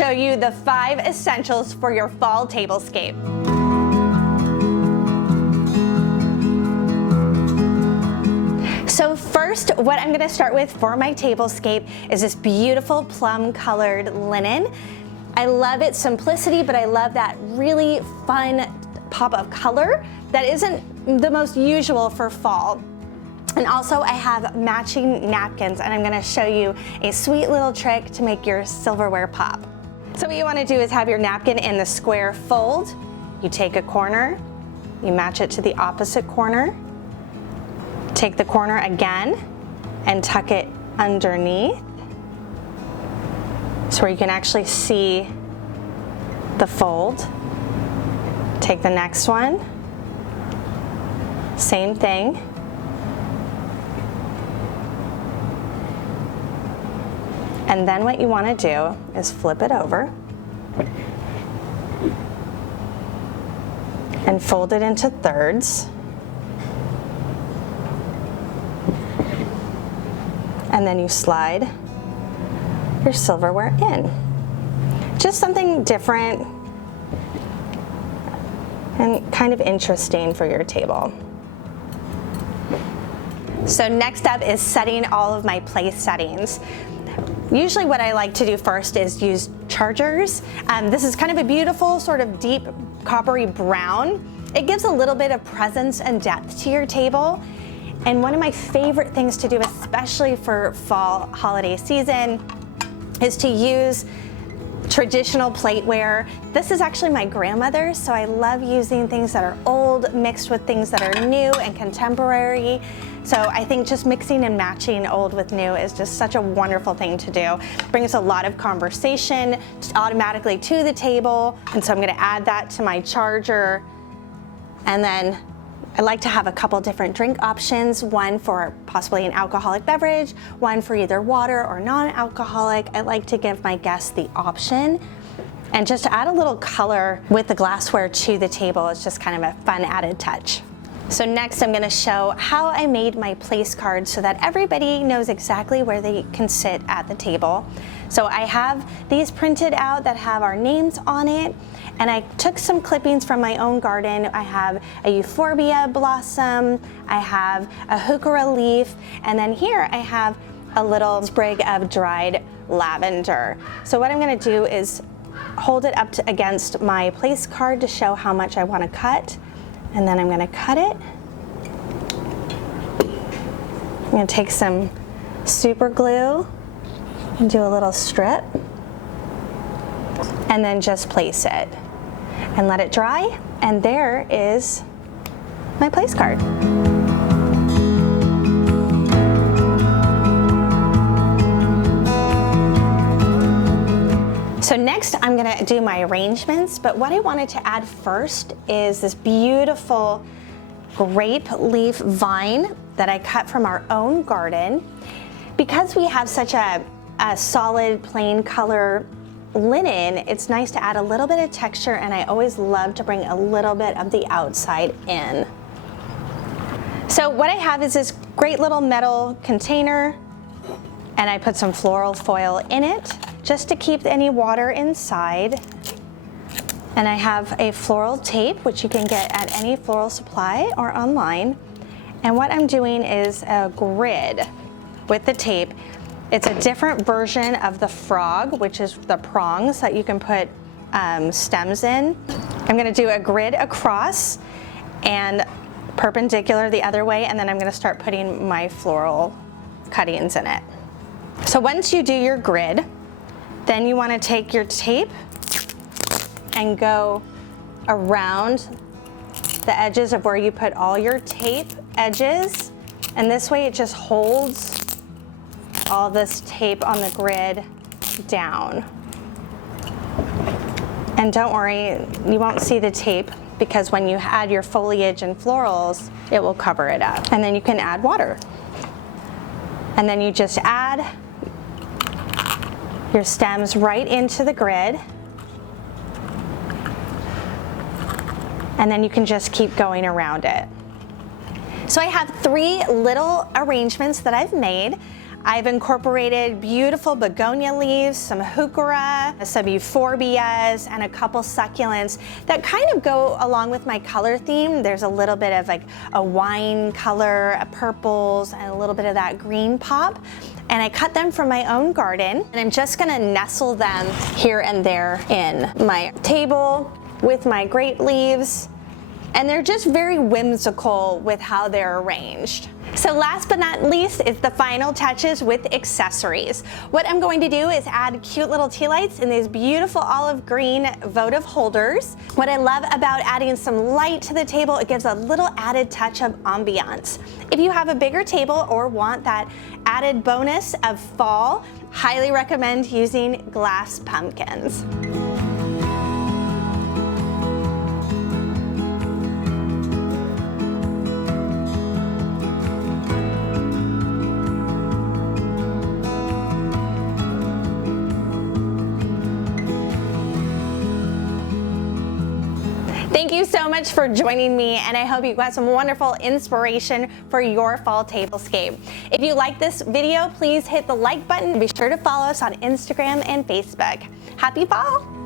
show you the 5 essentials for your fall tablescape. So first, what I'm gonna start with for my tablescape is this beautiful plum colored linen. I love its simplicity, but I love that really fun pop of color that isn't the most usual for fall. And also I have matching napkins, and I'm gonna show you a sweet little trick to make your silverware pop. So what you wanna do is have your napkin in the square fold. You take a corner, you match it to the opposite corner, take the corner again and tuck it underneath so where you can actually see the fold. Take the next one, same thing. And then what you want to do is flip it over and fold it into thirds. And then you slide your silverware in. Just something different and kind of interesting for your table. So next up is setting all of my place settings. Usually what I like to do first is use chargers. This is kind of a beautiful sort of deep coppery brown. It gives a little bit of presence and depth to your table. And one of my favorite things to do, especially for fall holiday season, is to use traditional plateware. This is actually my grandmother's, so I love using things that are old mixed with things that are new and contemporary. So I think just mixing and matching old with new is just such a wonderful thing to do. It brings a lot of conversation automatically to the table. And so I'm gonna add that to my charger. And then I like to have a couple different drink options, one for possibly an alcoholic beverage, one for either water or non-alcoholic. I like to give my guests the option. And just to add a little color with the glassware to the table, it's just kind of a fun added touch. So next I'm gonna show how I made my place cards so that everybody knows exactly where they can sit at the table. So I have these printed out that have our names on it, and I took some clippings from my own garden. I have a euphorbia blossom, I have a heuchera leaf, and then here I have a little sprig of dried lavender. So what I'm gonna do is hold it up against my place card to show how much I wanna cut. And then I'm gonna cut it. I'm gonna take some super glue and do a little strip. And then just place it and let it dry. And there is my place card. So next I'm gonna do my arrangements, but what I wanted to add first is this beautiful grape leaf vine that I cut from our own garden. Because we have such a solid plain color linen, it's nice to add a little bit of texture, and I always love to bring a little bit of the outside in. So what I have is this great little metal container, and I put some floral foil in it just to keep any water inside. And I have a floral tape, which you can get at any floral supply or online. And what I'm doing is a grid with the tape. It's a different version of the frog, which is the prongs that you can put stems in. I'm gonna do a grid across and perpendicular the other way, and then I'm gonna start putting my floral cuttings in it. So once you do your grid, then you want to take your tape and go around the edges of where you put all your tape edges, and this way it just holds all this tape on the grid down. And don't worry, you won't see the tape, because when you add your foliage and florals, it will cover it up. And then you can add water. And then you just add your stems right into the grid. And then you can just keep going around it. So I have 3 little arrangements that I've made. I've incorporated beautiful begonia leaves, some heuchera, some euphorbias, and a couple succulents that kind of go along with my color theme. There's a little bit of like a wine color, a purples, and a little bit of that green pop. And I cut them from my own garden, and I'm just gonna nestle them here and there in my table with my grape leaves. And they're just very whimsical with how they're arranged. So last but not least is the final touches with accessories. What I'm going to do is add cute little tea lights in these beautiful olive green votive holders. What I love about adding some light to the table, it gives a little added touch of ambiance. If you have a bigger table or want that added bonus of fall, highly recommend using glass pumpkins. Thank you so much for joining me, and I hope you got some wonderful inspiration for your fall tablescape. If you like this video, please hit the like button and be sure to follow us on Instagram and Facebook. Happy fall!